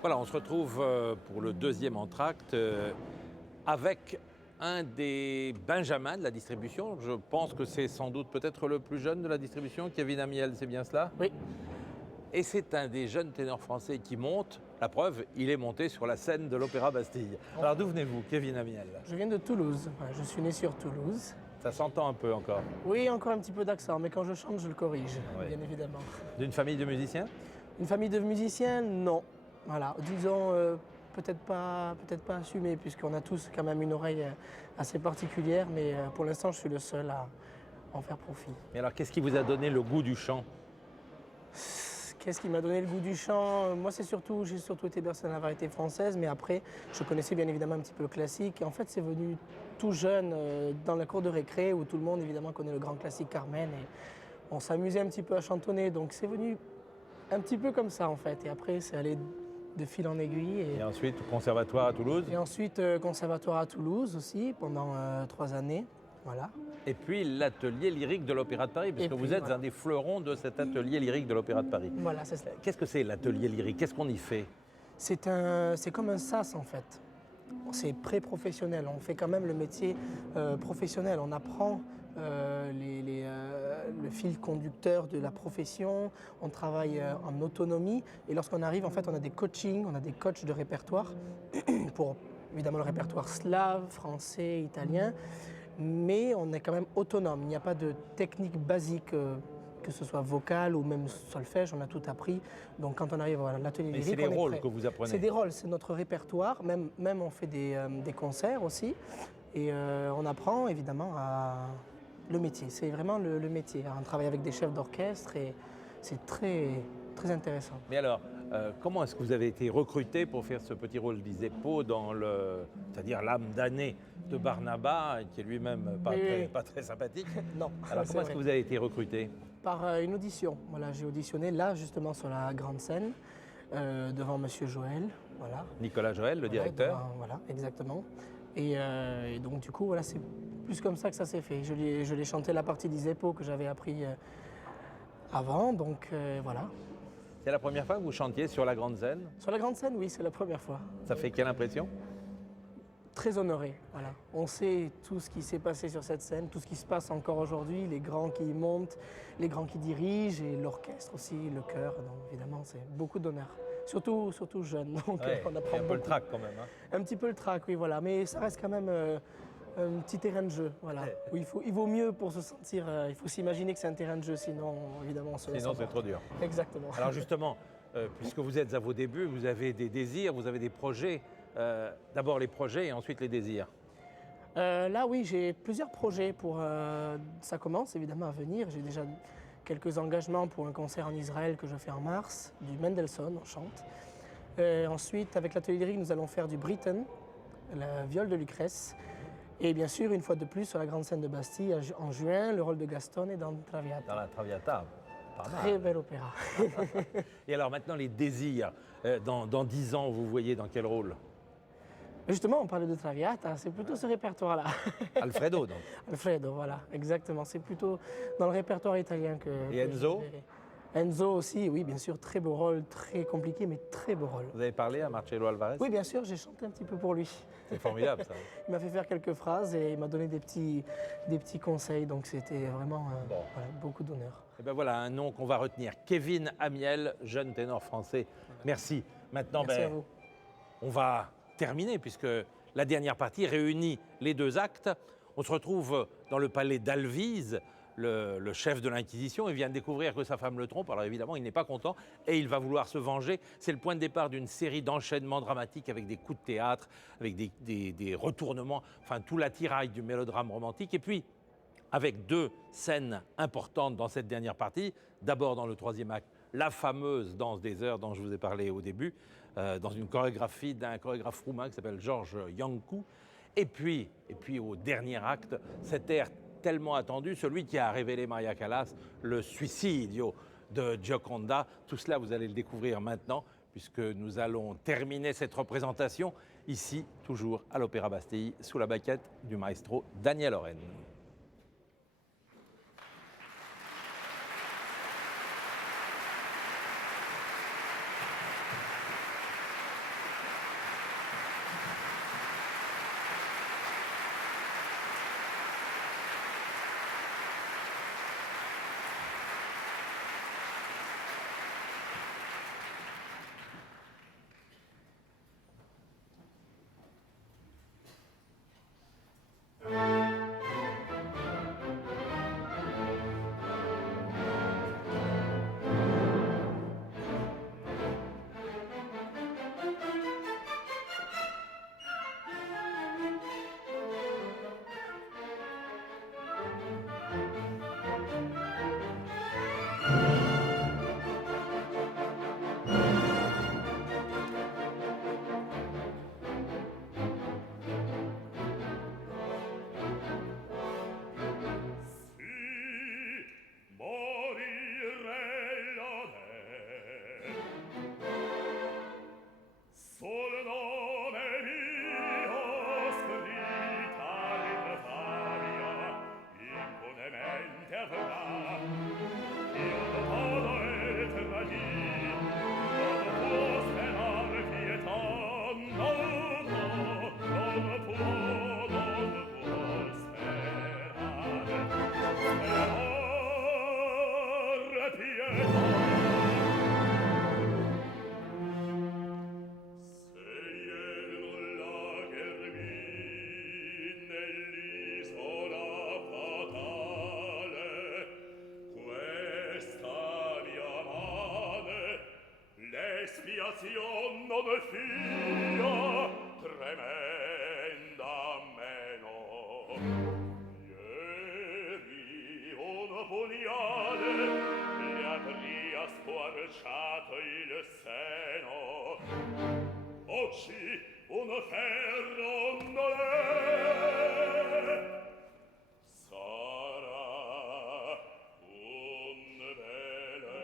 Voilà, on se retrouve pour le deuxième entracte avec un des benjamins de la distribution. Je pense que c'est sans doute peut-être le plus jeune de la distribution, Kevin Amiel, c'est bien cela? Oui. Et c'est un des jeunes ténors français qui monte. La preuve, il est monté sur la scène de l'Opéra Bastille. Alors d'où venez-vous, Kevin Amiel? Je viens de Toulouse. Ouais, je suis né sur Toulouse. Ça s'entend un peu encore. Oui, encore un petit peu d'accent, mais quand je chante, je le corrige, Ouais. bien évidemment. D'une famille de musiciens? Une famille de musiciens, non. Voilà, disons peut-être pas assumé, puisqu'on a tous quand même une oreille assez particulière, mais pour l'instant, je suis le seul à en faire profit. Et alors, qu'est-ce qui vous a donné le goût du chant? Qu'est-ce qui m'a donné le goût du chant? Moi, j'ai surtout été bercé dans la variété française, mais après, je connaissais bien évidemment un petit peu le classique. Et en fait, c'est venu tout jeune, dans la cour de récré, où tout le monde évidemment connaît le grand classique Carmen. Et on s'amusait un petit peu à chantonner, donc c'est venu un petit peu comme ça en fait. Et après, c'est allé de fil en aiguille. Et ensuite, au conservatoire à Toulouse? Et ensuite, conservatoire à Toulouse aussi, pendant 3 années. Voilà. Et puis l'atelier lyrique de l'Opéra de Paris, parce Et que puis, vous êtes voilà. un des fleurons de cet atelier lyrique de l'Opéra de Paris. Voilà, c'est cela. Qu'est-ce que c'est l'atelier lyrique? Qu'est-ce qu'on y fait? C'est comme un sas en fait. C'est pré-professionnel. On fait quand même le métier professionnel. On apprend le fil conducteur de la profession. On travaille en autonomie. Et lorsqu'on arrive, en fait, on a des coachings, on a des coachs de répertoire pour évidemment le répertoire slave, français, italien. Mais on est quand même autonome. Il n'y a pas de technique basique. Que ce soit vocal ou même solfège, on a tout appris. Donc quand on arrive à l'atelier Et lyrique, c'est les on est rôles prêt. que vous apprenez? C'est des rôles, c'est notre répertoire. Même on fait des concerts aussi. Et on apprend évidemment le métier. C'est vraiment le métier. On travaille avec des chefs d'orchestre et c'est très, très intéressant. Mais alors, comment est-ce que vous avez été recruté pour faire ce petit rôle d'Isepo dans c'est-à-dire l'âme damnée de Barnaba, qui est lui-même pas très sympathique? Non, Alors c'est comment est-ce vrai. que vous avez été recruté? Par une audition. Voilà, j'ai auditionné là justement sur la grande scène devant Monsieur Joël. Voilà. Nicolas Joël, le directeur. Voilà, exactement. Et donc du coup, voilà, c'est plus comme ça que ça s'est fait. Je l'ai chanté la partie d'Isepo que j'avais appris avant, donc voilà. C'est la première fois que vous chantiez sur la grande scène? Sur la grande scène, oui, c'est la première fois. Ça fait quelle impression? Très honoré, voilà. On sait tout ce qui s'est passé sur cette scène, tout ce qui se passe encore aujourd'hui, les grands qui y montent, les grands qui dirigent et l'orchestre aussi, le chœur. Donc évidemment, c'est beaucoup d'honneur. Surtout jeune, donc Ouais, on apprend et un peu beaucoup. le trac quand même. Un petit peu le trac, oui, voilà. Mais ça reste quand même un petit terrain de jeu, voilà. Où il vaut mieux pour se sentir, il faut s'imaginer que c'est un terrain de jeu, sinon évidemment on se laisse Sinon, c'est emporter. trop dur. Exactement. Alors justement, puisque vous êtes à vos débuts, vous avez des désirs, vous avez des projets. D'abord les projets et ensuite les désirs. Là, oui, j'ai plusieurs projets pour. Ça commence évidemment à venir. J'ai déjà quelques engagements pour un concert en Israël que je fais en mars, du Mendelssohn, on chante. Ensuite, avec l'atelier lyrique, nous allons faire du Britten, la viole de Lucrèce. Et bien sûr, une fois de plus, sur la grande scène de Bastille, en juin, le rôle de Gastone dans Traviata. Dans la Traviata, pas mal. Très bel opéra. Et alors maintenant les désirs, dans 10 ans, vous voyez dans quel rôle? Justement, on parlait de Traviata, c'est plutôt ce répertoire-là. Alfredo donc. Alfredo, voilà, exactement. C'est plutôt dans le répertoire italien que. Et Enzo? je verrai. Enzo aussi, oui, bien sûr, très beau rôle, très compliqué, mais très beau rôle. Vous avez parlé à Marcello Alvarez? Oui, bien sûr, j'ai chanté un petit peu pour lui. C'est formidable ça. Il m'a fait faire quelques phrases et il m'a donné des petits conseils, donc c'était vraiment voilà, beaucoup d'honneur. Et ben voilà un nom qu'on va retenir. Kevin Amiel, jeune ténor français. Merci. Maintenant, Merci à vous. on va terminer puisque la dernière partie réunit les deux actes. On se retrouve dans le palais d'Alvise. Le chef de l'Inquisition, il vient de découvrir que sa femme le trompe, alors évidemment il n'est pas content et il va vouloir se venger. C'est le point de départ d'une série d'enchaînements dramatiques avec des coups de théâtre, avec des retournements, enfin tout l'attirail du mélodrame romantique. Et puis avec deux scènes importantes dans cette dernière partie. D'abord dans le troisième acte, la fameuse danse des heures dont je vous ai parlé au début, dans une chorégraphie d'un chorégraphe roumain qui s'appelle George Iancu. Et puis au dernier acte, cet air tellement attendu, celui qui a révélé Maria Callas, le Suicidio de Gioconda. Tout cela, vous allez le découvrir maintenant, puisque nous allons terminer cette représentation ici, toujours à l'Opéra Bastille, sous la baquette du maestro Daniel Oren. l'azion non fia tremenda meno. Ieri un pugnale gli avria squarciato il seno. Oggi un ferro non è. Sarà un veleno.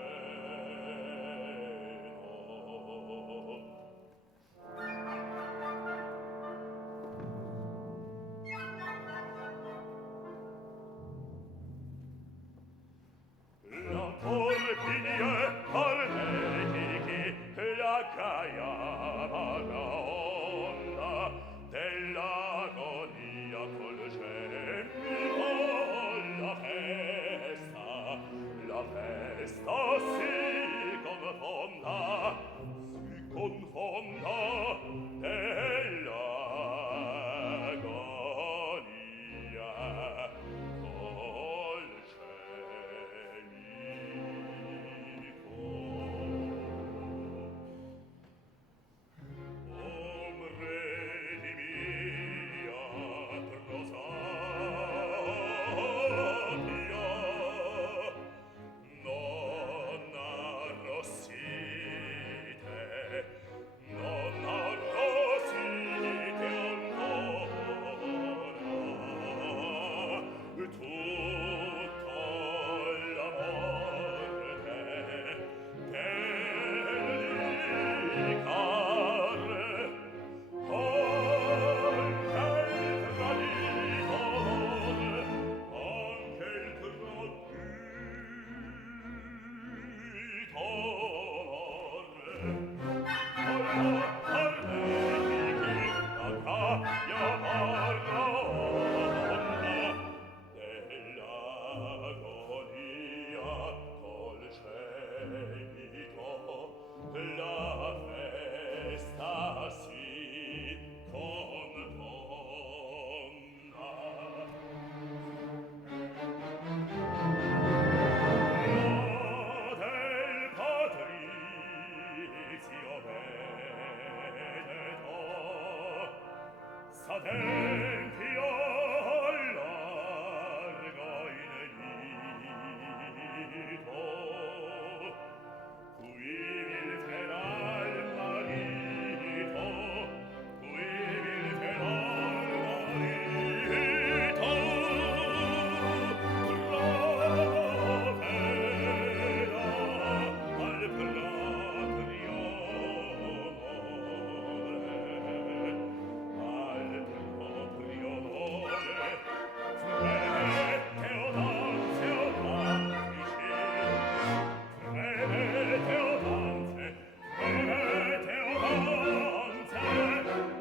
La porpiglia arnetichi, la gaia vagaonda dell'agonia col gemito, la festa si confonda dell'agonia col gemito. Ombre di mia prosapia, non arrossite ancora. Tutto la morte dedicar. Anche il la festa si confonda. Del patrizio veneto s'adempio largo inedito, qui vil feral marito, qui vil feral marito, provera al proprio onore, al proprio onore, fremette o danze o dantici, fremette o danze, fremette o danze,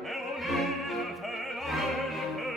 e un'in feral che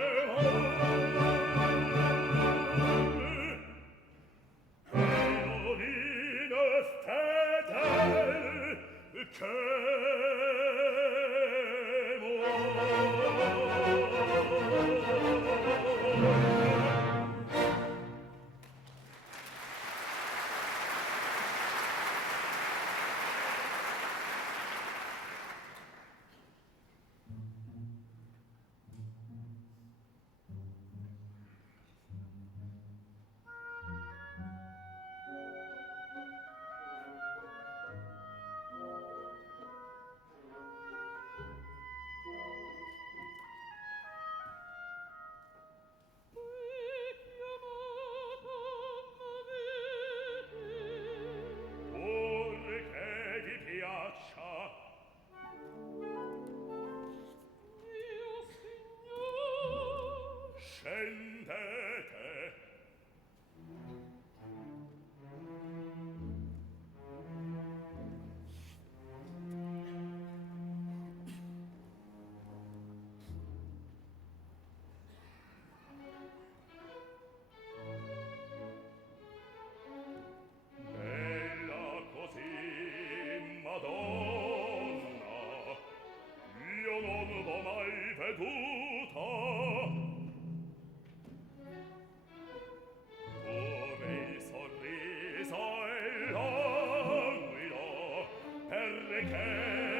perché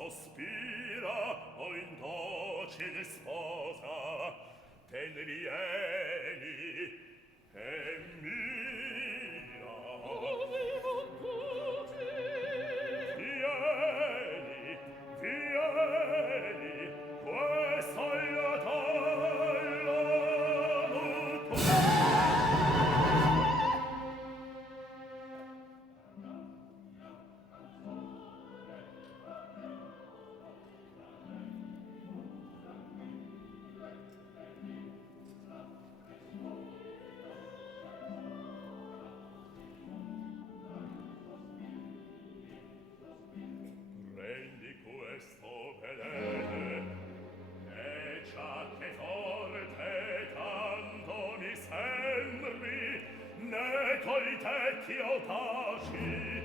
sospira o in docile sposa tenerieli e mira vieni, vieni questa è la taglia prendi questo velene e già che forte tanto mi sembri ne coi tetti audaci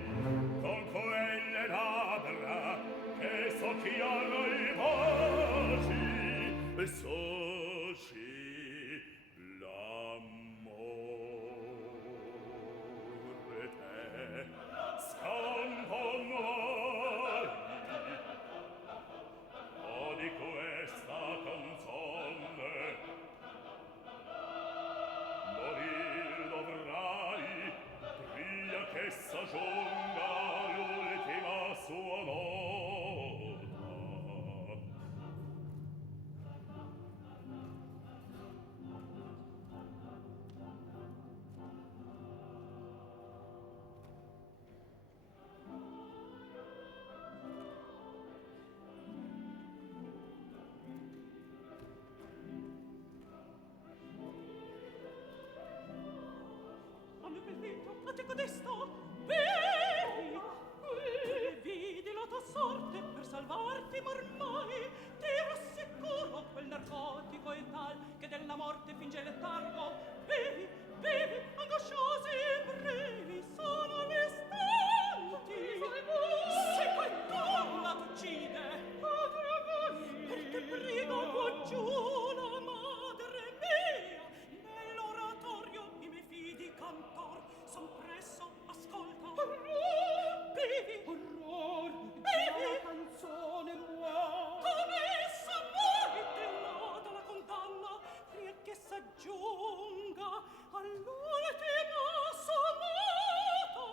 con quelle labbra che socchiano i baci e soci l'amore te scamponoi o di questa canzone morir dovrai pria che s'aggiunga l'ultima sua nota. Hanno bellito a te codesto, vedi, vedi la tua sorte per salvarti mormai, ti rassicuro quel narcotico è tal che della morte finge il letargo, bevi, bevi, angosciosi brevi sono gli istanti, se quel donna t'uccide, per te prego qua giù la madre mia, nell'oratorio i miei fidi cantor son presso ascolta bevi bevi la canzone muore con essa muori dell'oda la condanna pria che s'aggiunga all'ultima sonata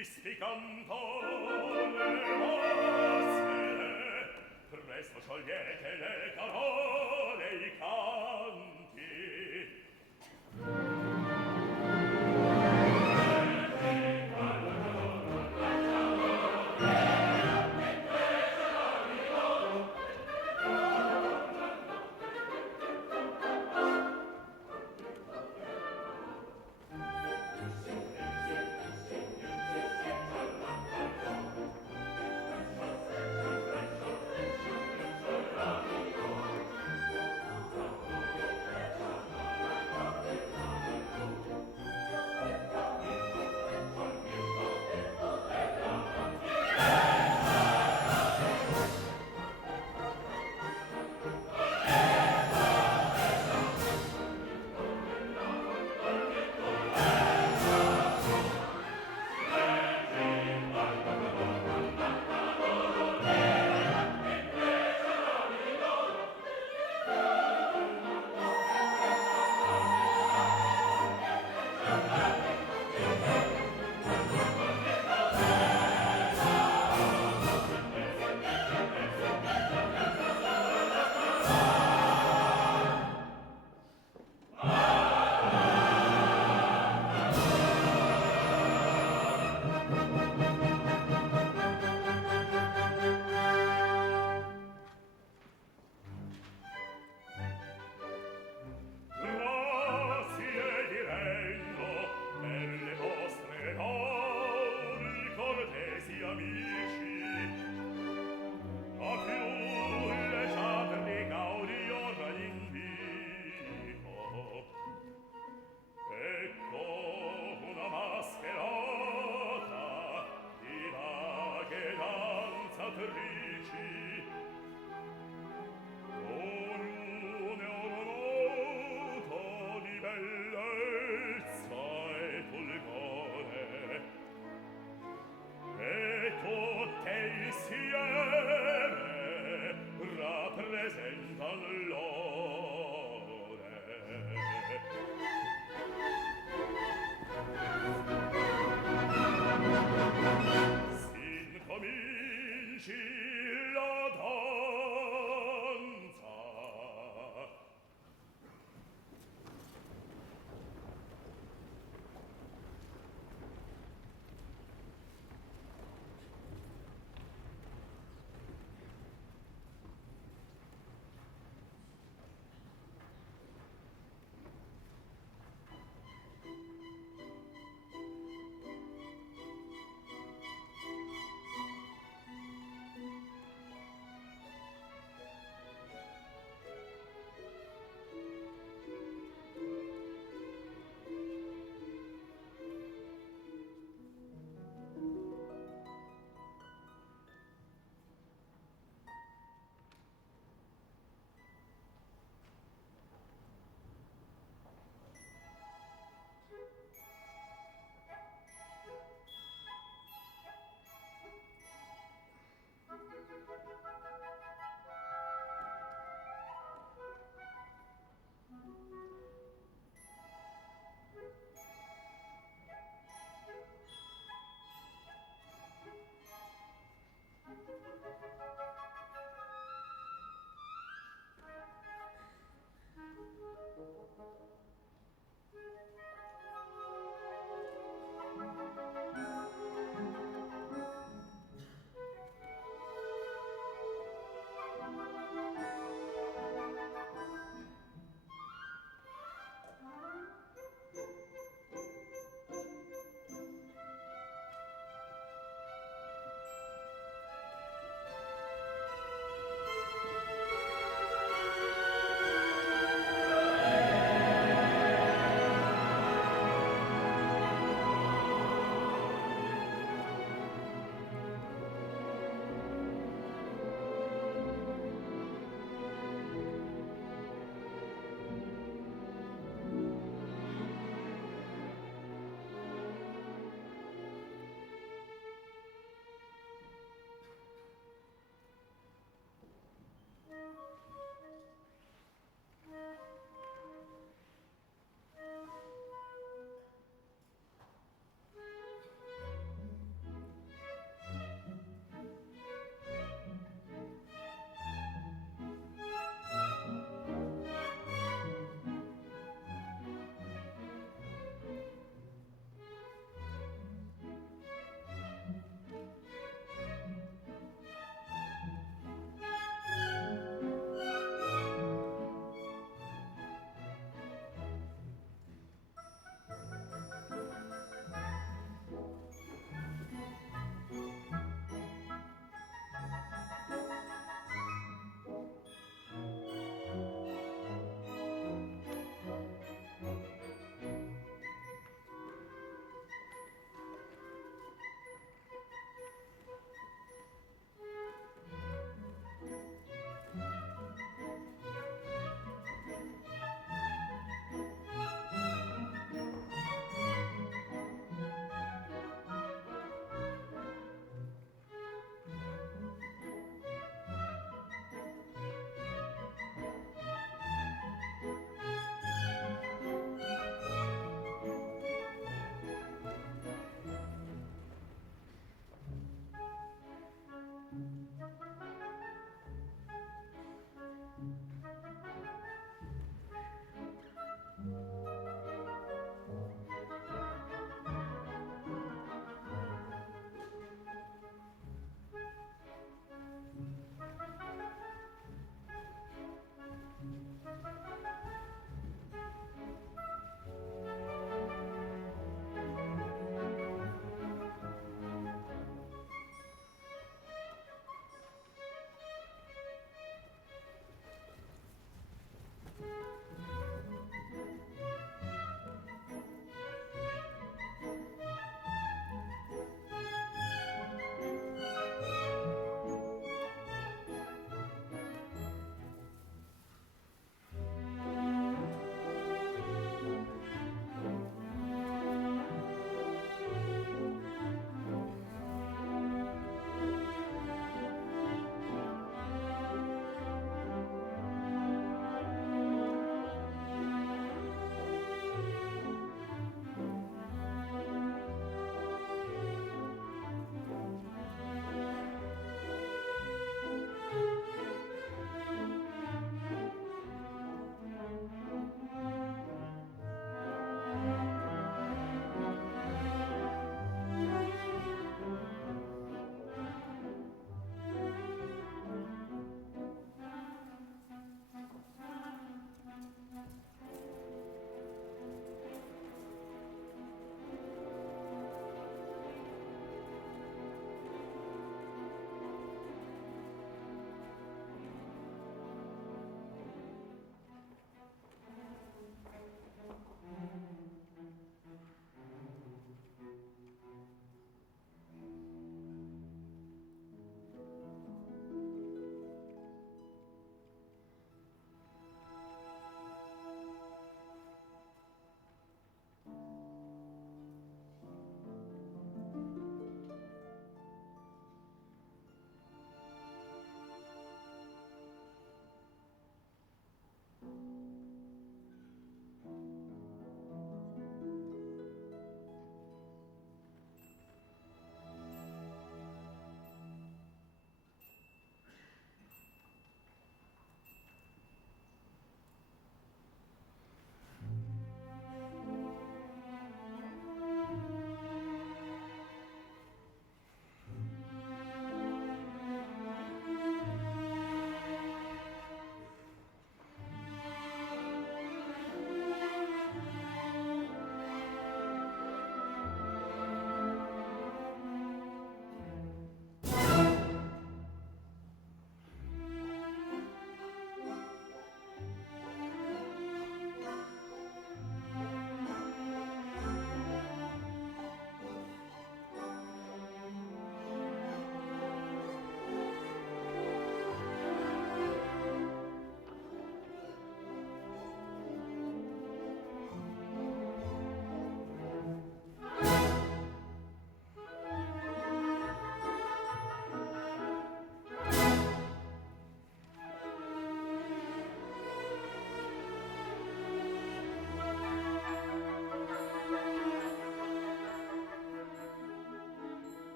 Tristi cantore maschere, presto sciogliete le carole e i canti.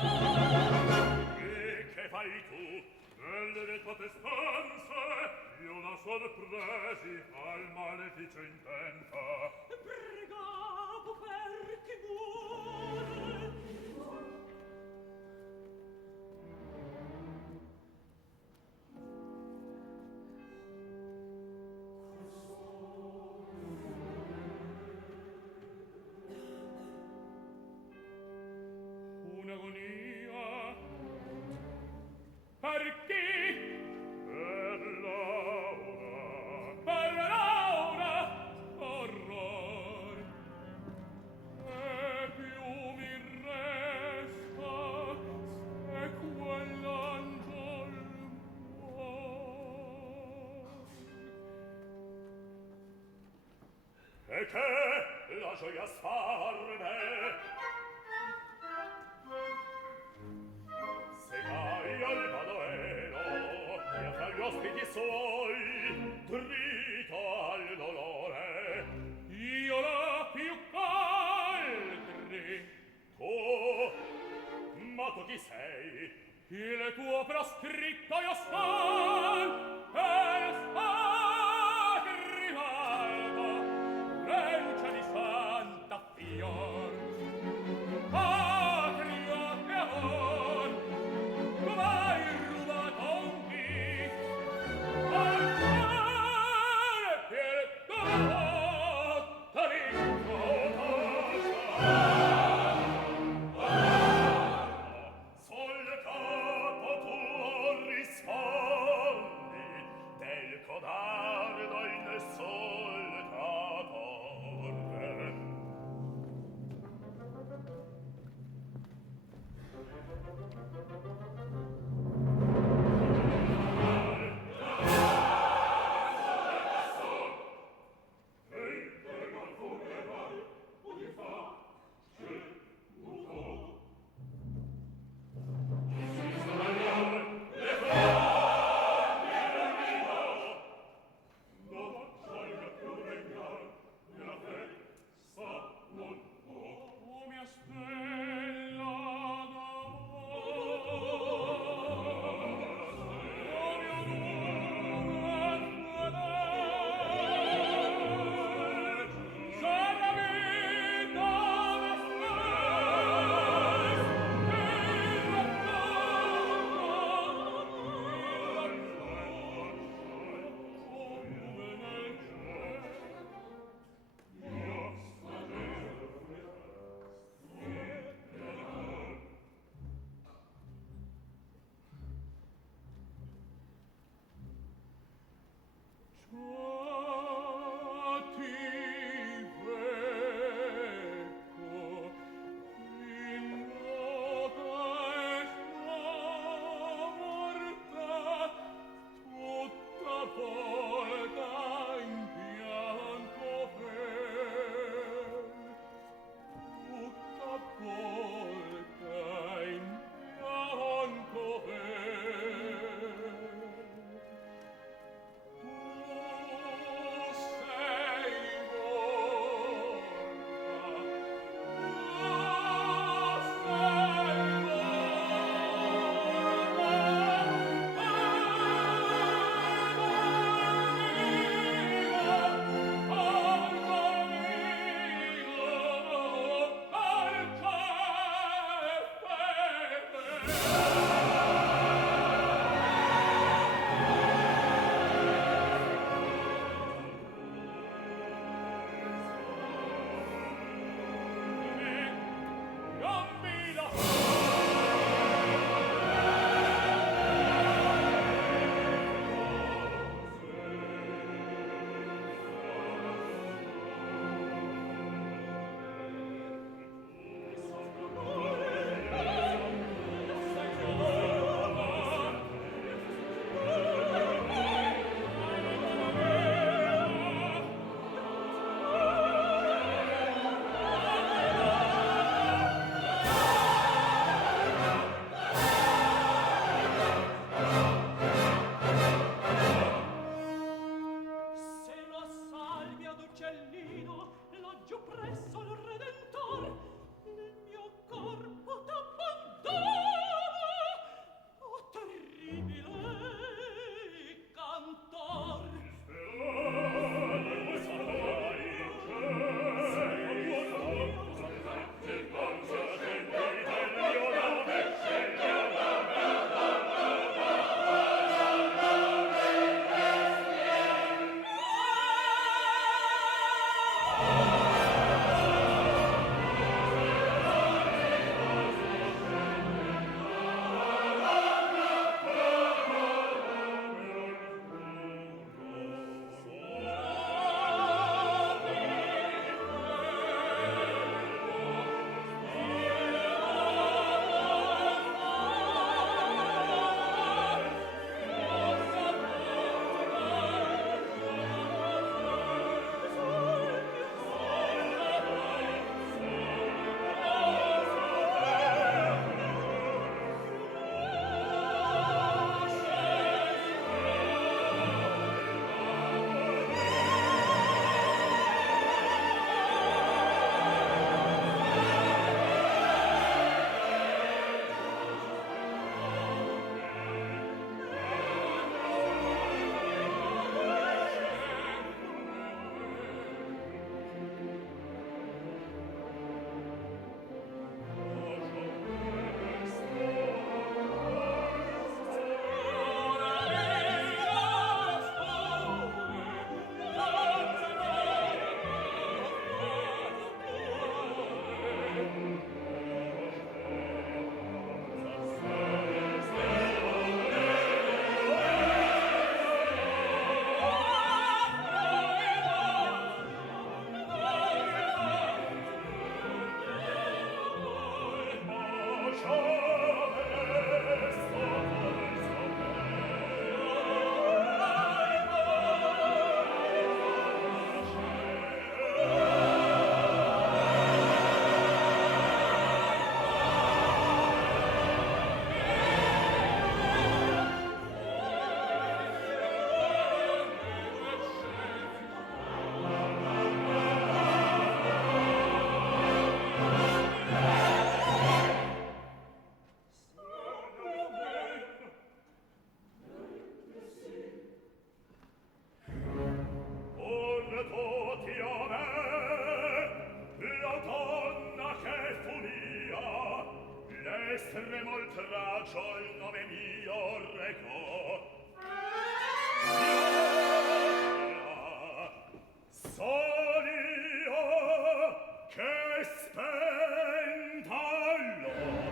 E che fai tu? Nelle tue stanze io non sorpresi al maleficio intenta. Pregavo per chi muore. Un'agonia. Per chi? Per Laura. Per Laura. Orror. E più mi resta se quell'angel muor. E che la gioia sfarne se vai al Manuelo e a fra gli ospiti suoi trito al dolore io la più calcri tu ma tu chi sei il tuo proscritto io son e Grimaldo reggia di Santa Fior patria e amor come hai rubato un dì al cuore per tutta sul capo tuo rispondi del codardo insultatore. estremo oltraggio il nome mio reco. Sono io che spenta l'oro.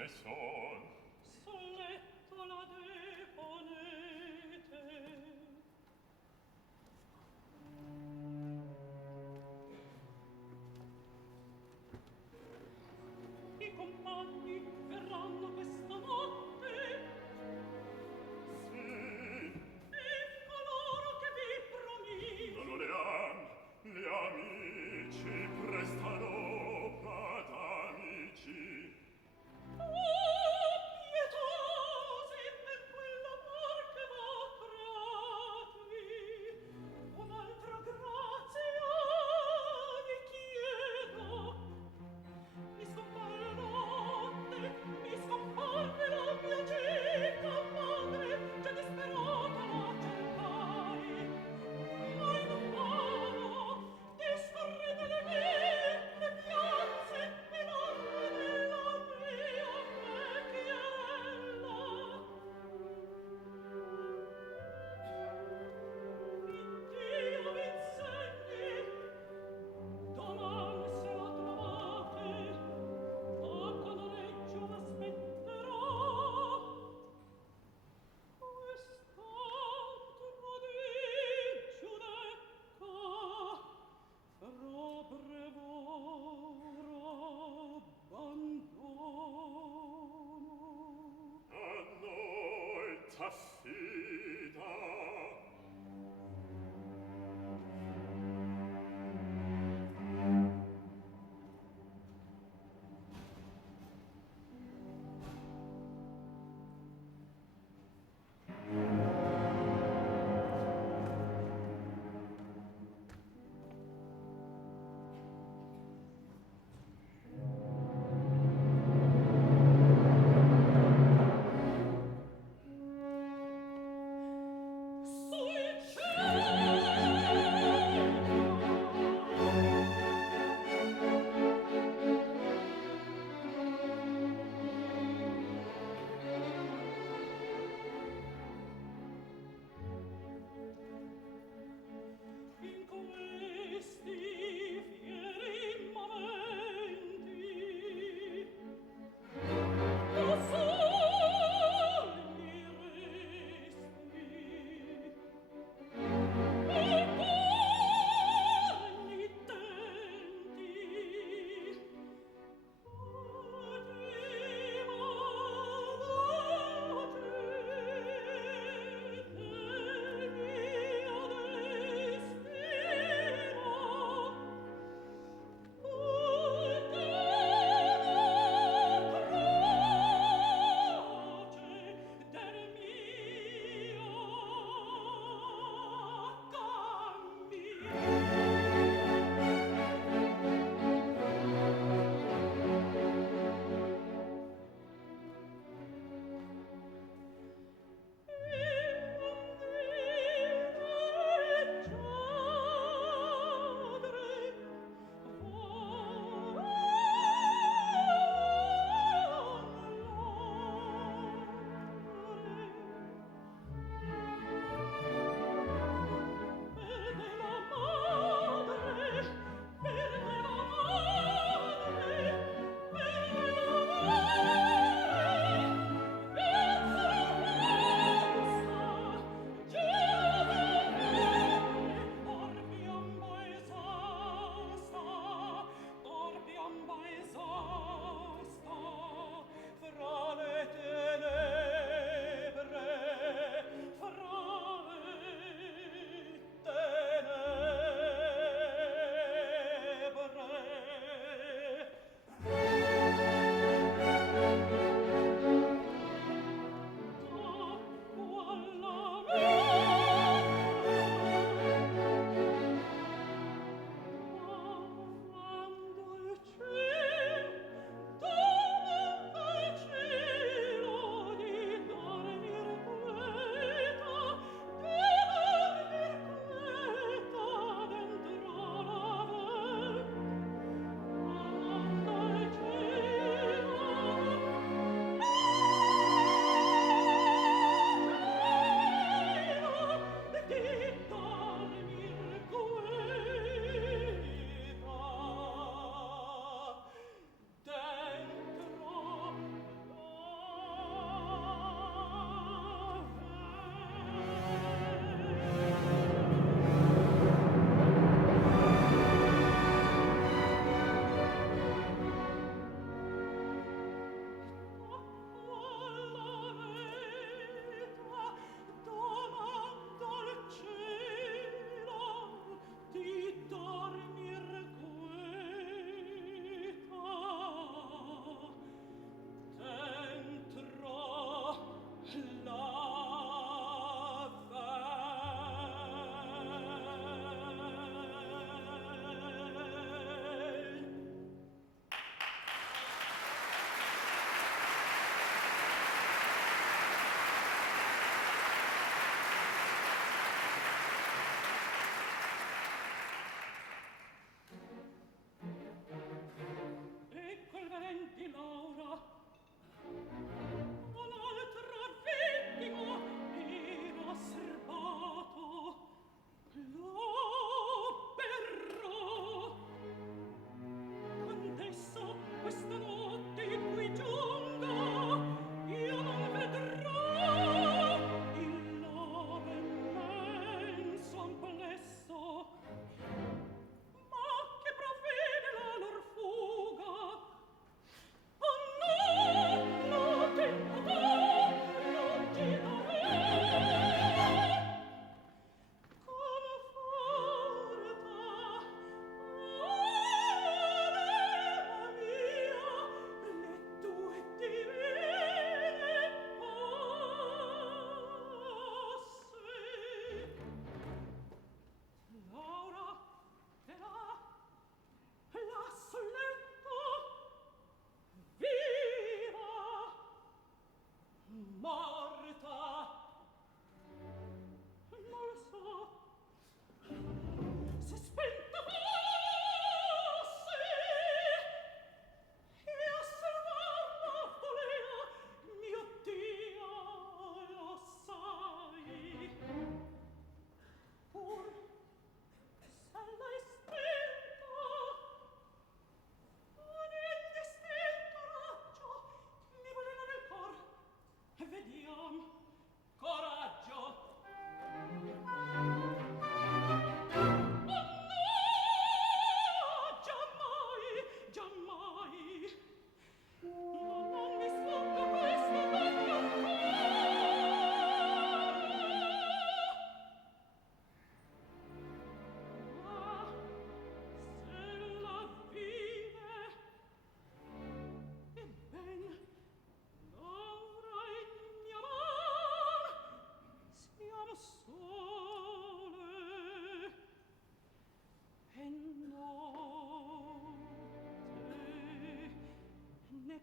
ne son. Solletta la deponete. I compagni verranno questa notte. Sì, E coloro che vi promise. non le amici prestano ad amici. Oh, pietosi per quell'amor che v'ho trati, un'altra grazia vi chiedo. Mi scompare la notte, mi scompare la mia cieca madre, già disperata la cercai. Ma invano discorrete le piazze e l'orme della mia vecchiarella. Iddio v'insegni, doman se la trovate, a Canareggio l'aspetterò. Quest'altro di Giudecca, Robrevora abbandono. A noi t'affida.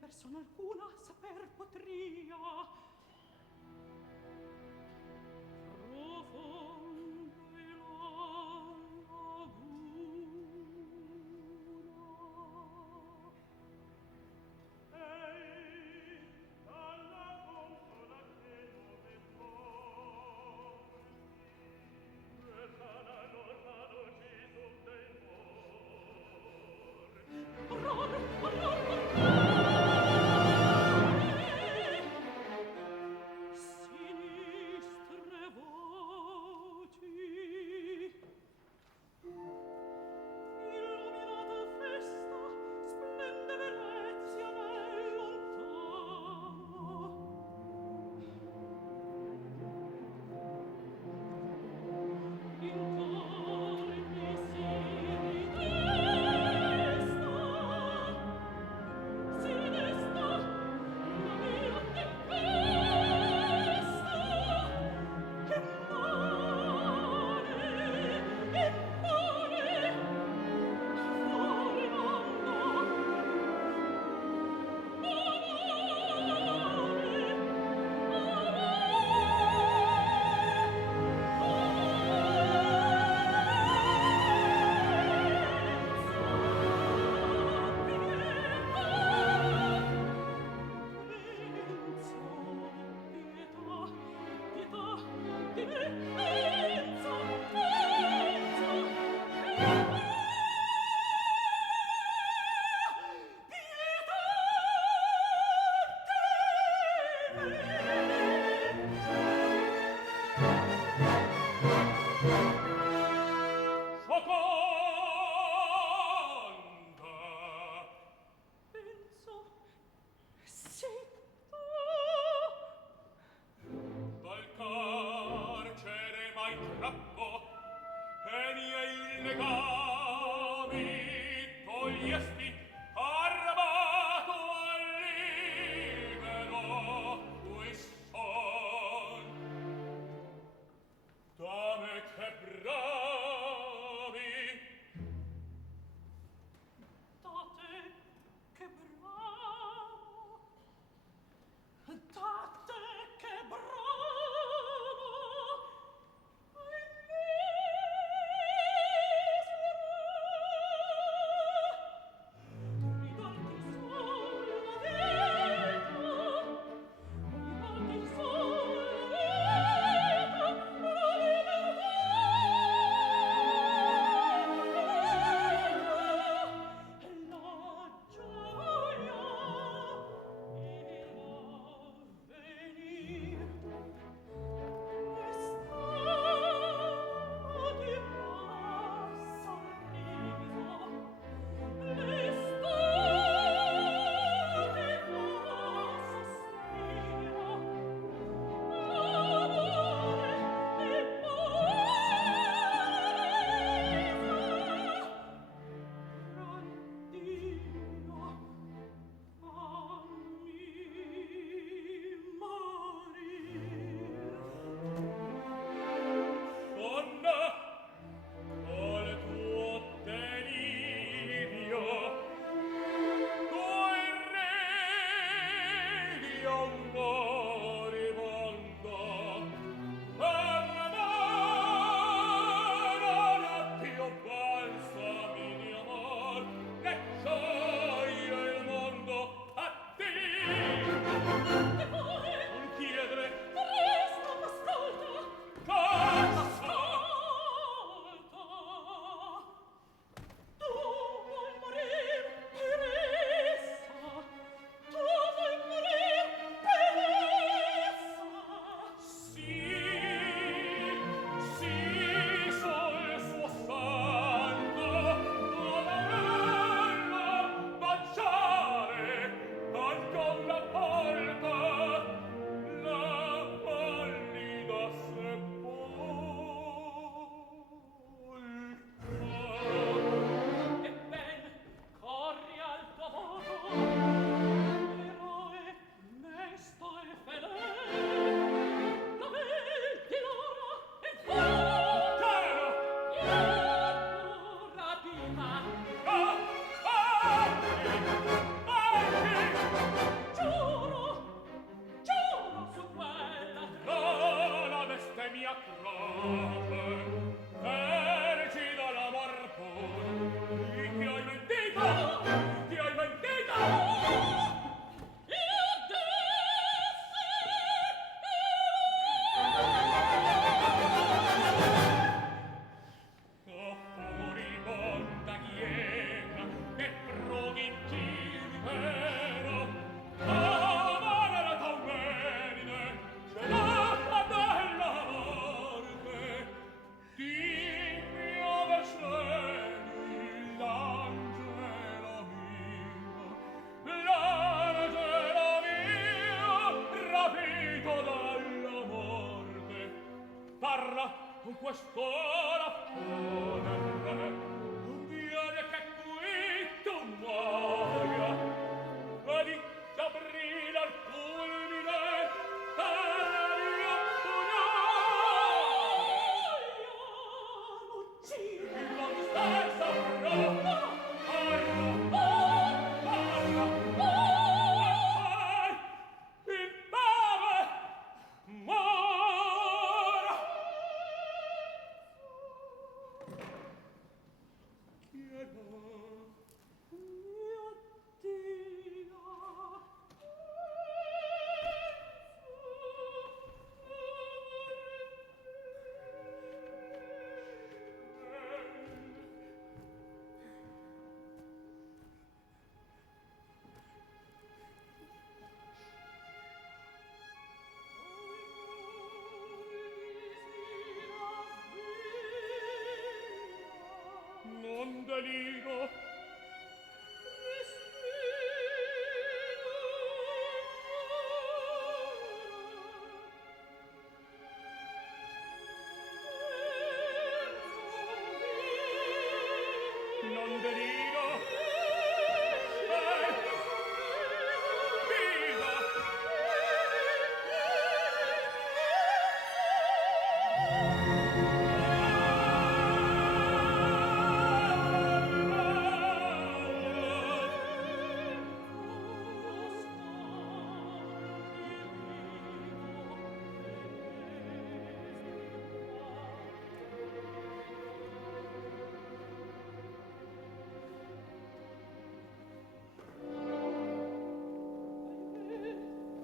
persona alcuna saper potria. Profondo è la laguna. Ehi, dalla consola che dove porti, questa la giornata ci sotto il cuore. Orrore, orrore, sinistre voci, illuminata festa, splende Venezia nel lontano. Intorni si desta una mira tempesta, che mare, fuori penso, sì, Dal carcere mai trappo e miei legami togliesti armato al libero cui son da me che bravi da te che bravo, da te che bravo, ahimè, deliro non deliro viva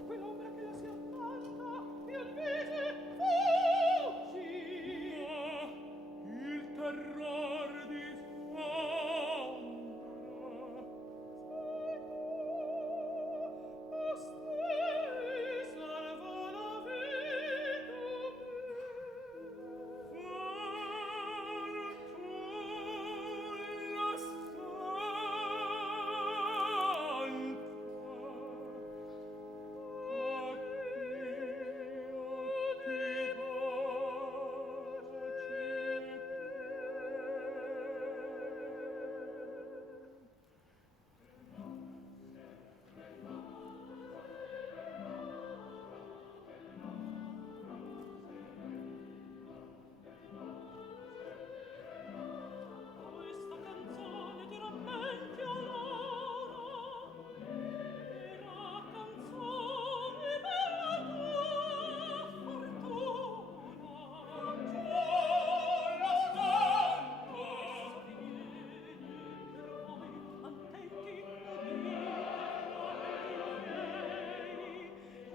quell'ombra che la si affanta e al vese fuggi. il terror di Questa canzone ti rammenti allora, era canzone per la tua fortuna. Attenti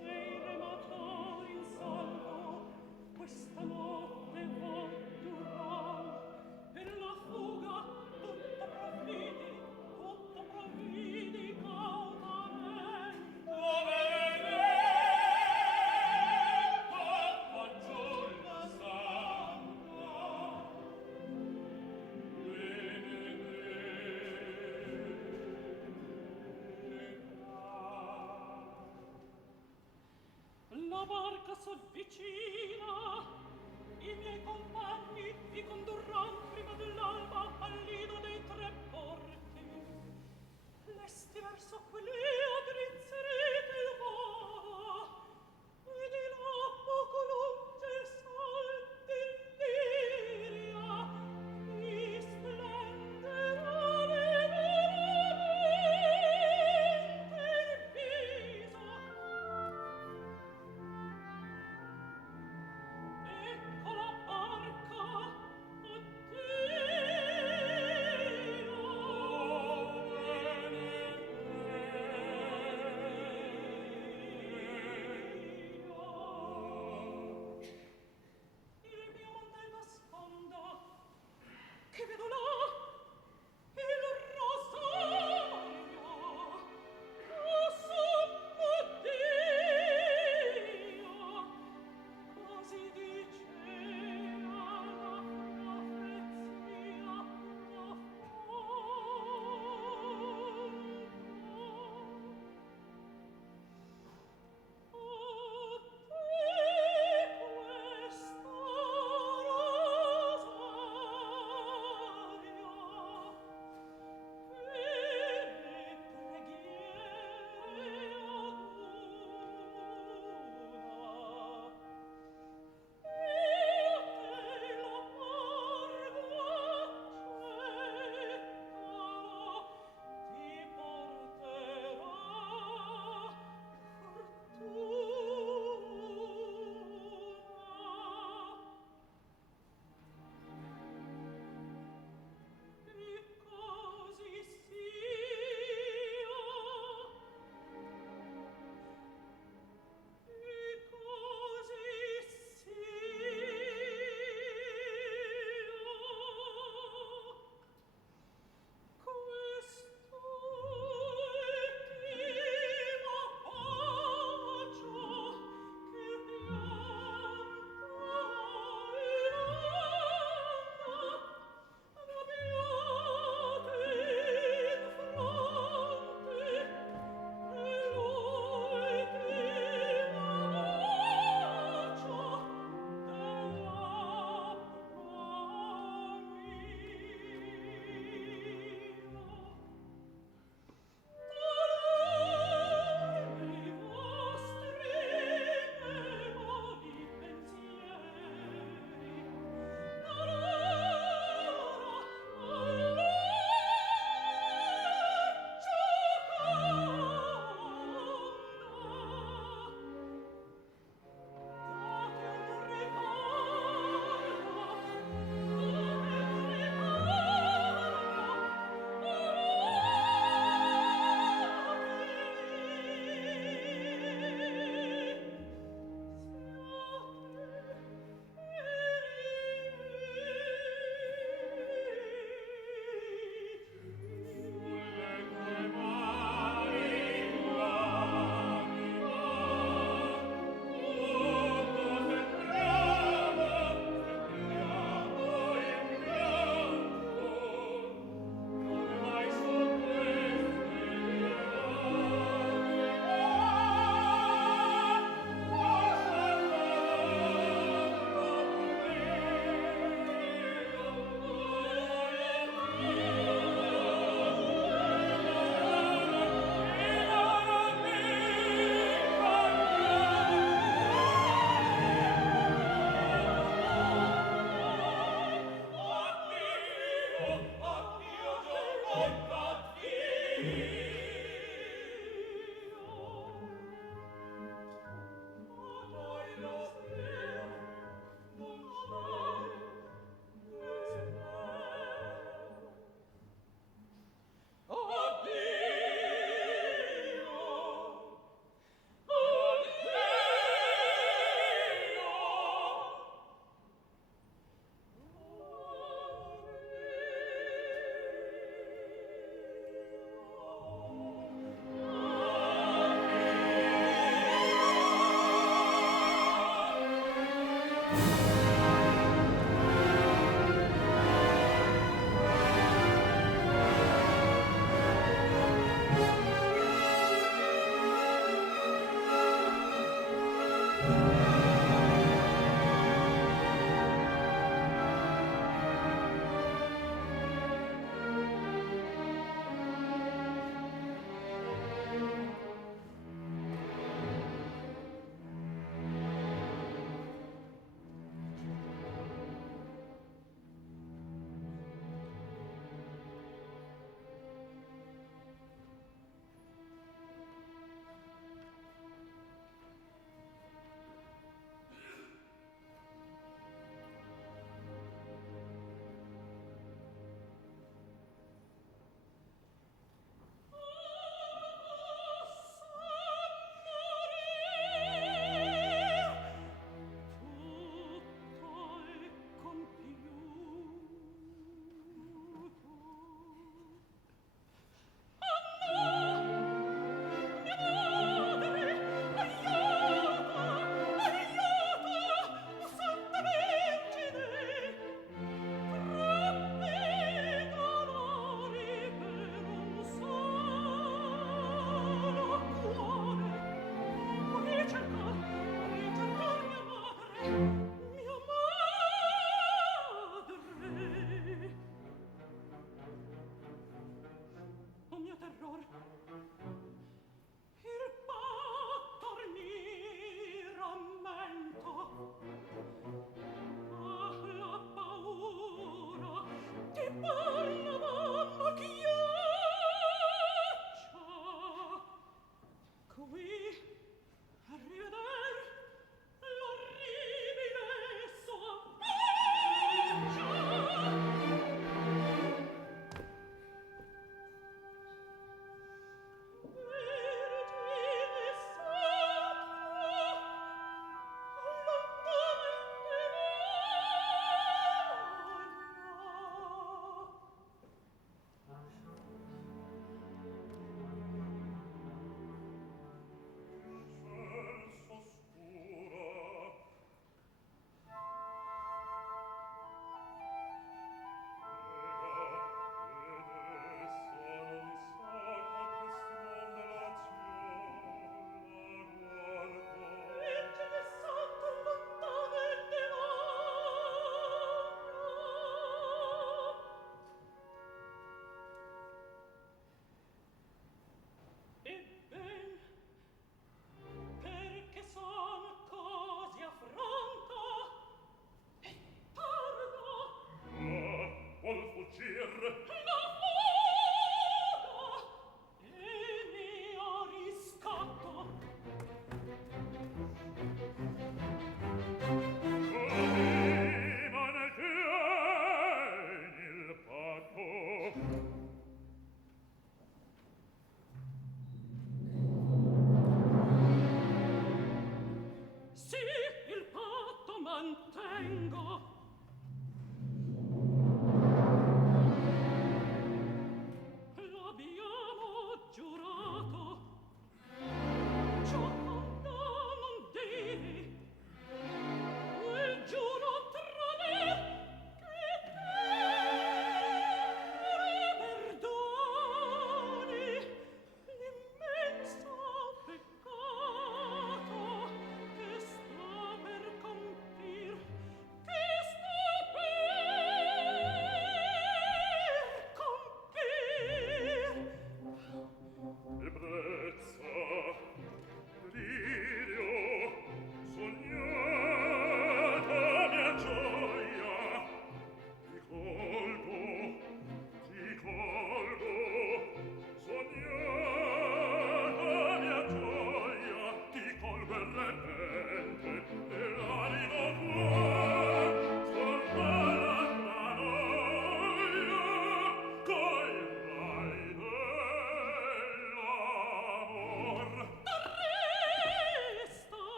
quei rematori in salvo, questa notte vo durar. Per la fuga tutto provvidi cautamente. La barca s'avvicina, i miei compagni vi condurran prima dell'alba al lido dei tre porti. Lesti verso quell'io drizzerete il volo, e di là poco lunge salti l'Iria, mi splenderà veramente il viso. E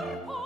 corpo